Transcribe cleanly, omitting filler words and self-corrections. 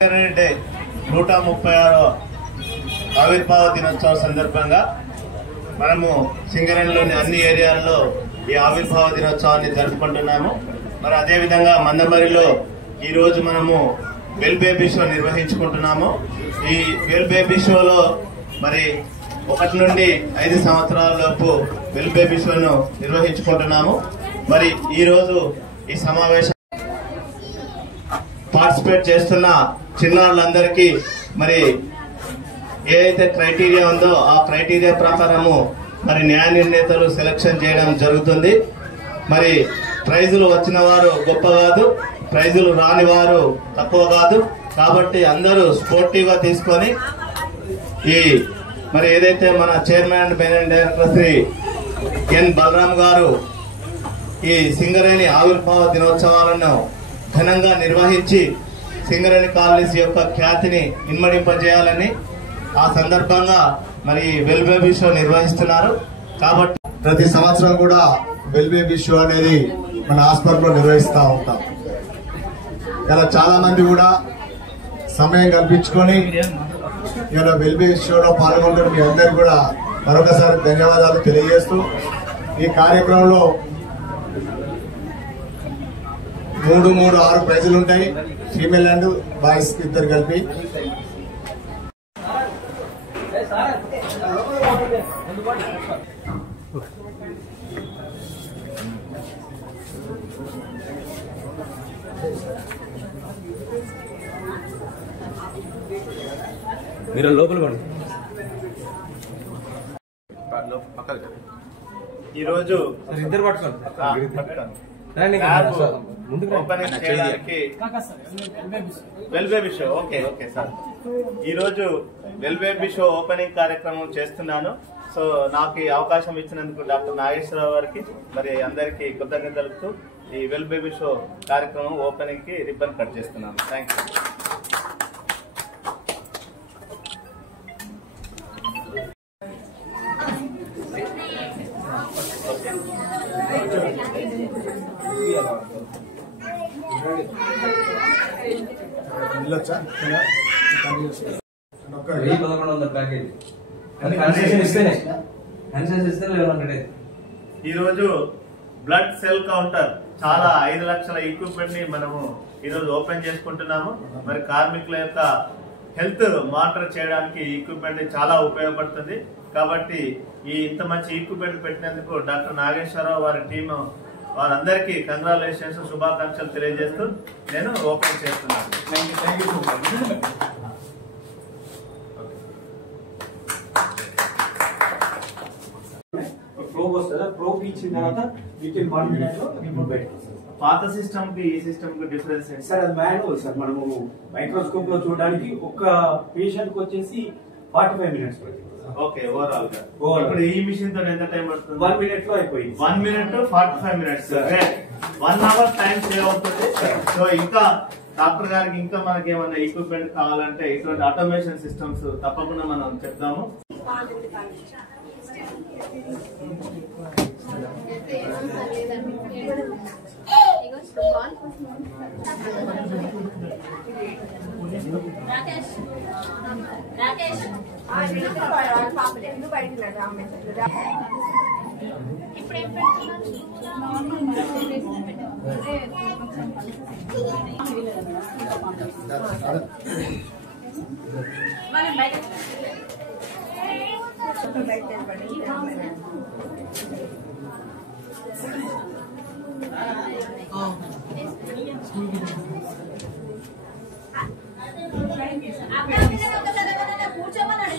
Day 136వ ఆవిర్భావ దినోత్సవ సందర్భంగా మనము సింగరేణిలోని అన్ని ఏరియాల్లో ఈ ఆవిర్భావ దినోత్సవాన్ని జరుపుకుంటున్నాము. మరి అదేవిధంగా మందమరిలో ఈ రోజు మనము వెల్ బేబీ షో నిర్వహించుకుంటున్నాము. ఈ వెల్ బేబీ షోలో మరి 1 నుండి 5 సంవత్సరాల లోపు వెల్ బేబీ షోను నిర్వహించుకుంటున్నాము. మరి ఈ రోజు ఈ సమావేశం పార్టిసిపేట్ చేస్తున్న చిన్నారులందరికీ మరి ఏదైతే క్రైటీరియా ఉందో ఆ క్రైటీరియా ప్రకారము మరి న్యాయ నిర్ణేతలు సెలక్షన్ చేయడం జరుగుతుంది. మరి ప్రైజులు వచ్చిన వారు గొప్ప కాదు, ప్రైజులు రాని వారు తక్కువ కాదు. కాబట్టి అందరూ స్పోర్టివ్ గా తీసుకొని ఈ మరి ఏదైతే మన chairman and managing director Shri N Balram గారు ఈ సింగరేణి ఆవిర్భావ దినోత్సవాలను ఘనంగా నిర్వహించి సింగరేణి కాలనీస్ యొక్క ఖ్యాతిని ఇన్మడింపజేయాలని ఆ సందర్భంగా మరి వెల్ బేబీ షో నిర్వహిస్తున్నారు. కాబట్టి ప్రతి సంవత్సరం కూడా వెల్ బేబీ షో అనేది మన హాస్పిటల్లో నిర్వహిస్తూ ఉంటాం. ఇలా చాలా మంది కూడా సమయం కల్పించుకొని ఇలా వెల్ బేబీ షోలో పాల్గొంటున్న మీ అందరికీ కూడా మరొకసారి ధన్యవాదాలు తెలియజేస్తూ ఈ కార్యక్రమంలో 6 ప్రైజులు ఉంటాయి. ఫీమేల్ అండ్ బాయ్స్ ఇద్దరు కలిపి. మీరు లోపల ఈరోజు ఇద్దరు పట్టుకోండి. ఓపెనింగ్ చేయడానికి well baby show okay sir. ఈ రోజు వెల్ బేబీ షో ఓపెనింగ్ కార్యక్రమం చేస్తున్నాను. సో నాకు ఈ అవకాశం ఇచ్చినందుకు డాక్టర్ నాగేశ్వరరావు గారికి మరి అందరికి కృతజ్ఞతలు తెలుపుతూ ఈ వెల్ బేబీ షో కార్యక్రమం ఓపెనింగ్ కి రిబ్బన్ కట్ చేస్తున్నాను. Thank you. ఈ రోజు బ్లడ్ సెల్ కౌంటర్ చాలా 5 లక్షల ఎక్విప్మెంట్ ని మనము ఈ రోజు ఓపెన్ చేసుకుంటున్నాము. మరి కార్మికుల యొక్క హెల్త్ మానిటర్ చేయడానికి ఈ ఎక్విప్మెంట్ చాలా ఉపయోగపడుతుంది. కాబట్టి ఈ ఇంత మంచి ఎక్విప్మెంట్ పెట్టినందుకు డాక్టర్ నాగేశ్వరరావు వారి టీం వారందరికీ కంగ్రాచులేషన్స్, శుభాకాంక్షలు తెలియజేస్తూ నేను ఓపెన్ చేస్తున్నాను. పాత సిస్టమ్ కి ఈ సిస్టమ్ కి డిఫరెన్స్ సార్ అది మాన్యువల్ సార్. మనము మైక్రోస్కోప్ లో చూడడానికి ఒక పేషెంట్ కి వచ్చేసి 45 మినిట్స్ పడుతుంది. ఓకే ఓవరాల్ గా. ఇప్పుడు ఈ మిషన్ తో ఎంత టైం పడుతుంది? 1 మినిట్ లో అయిపోయింది. 1 minute 45 minutes. 1 hour time save అవుతుంది. సో ఇంకా డాక్టర్ గారికి ఇంకా మనకి ఏమైనా ఎక్విప్మెంట్ కావాలంటే ఇటువంటి ఆటోమేషన్ సిస్టమ్స్ తప్పకుండా మనం చెప్తాము. కూర్చోమన్నాడు.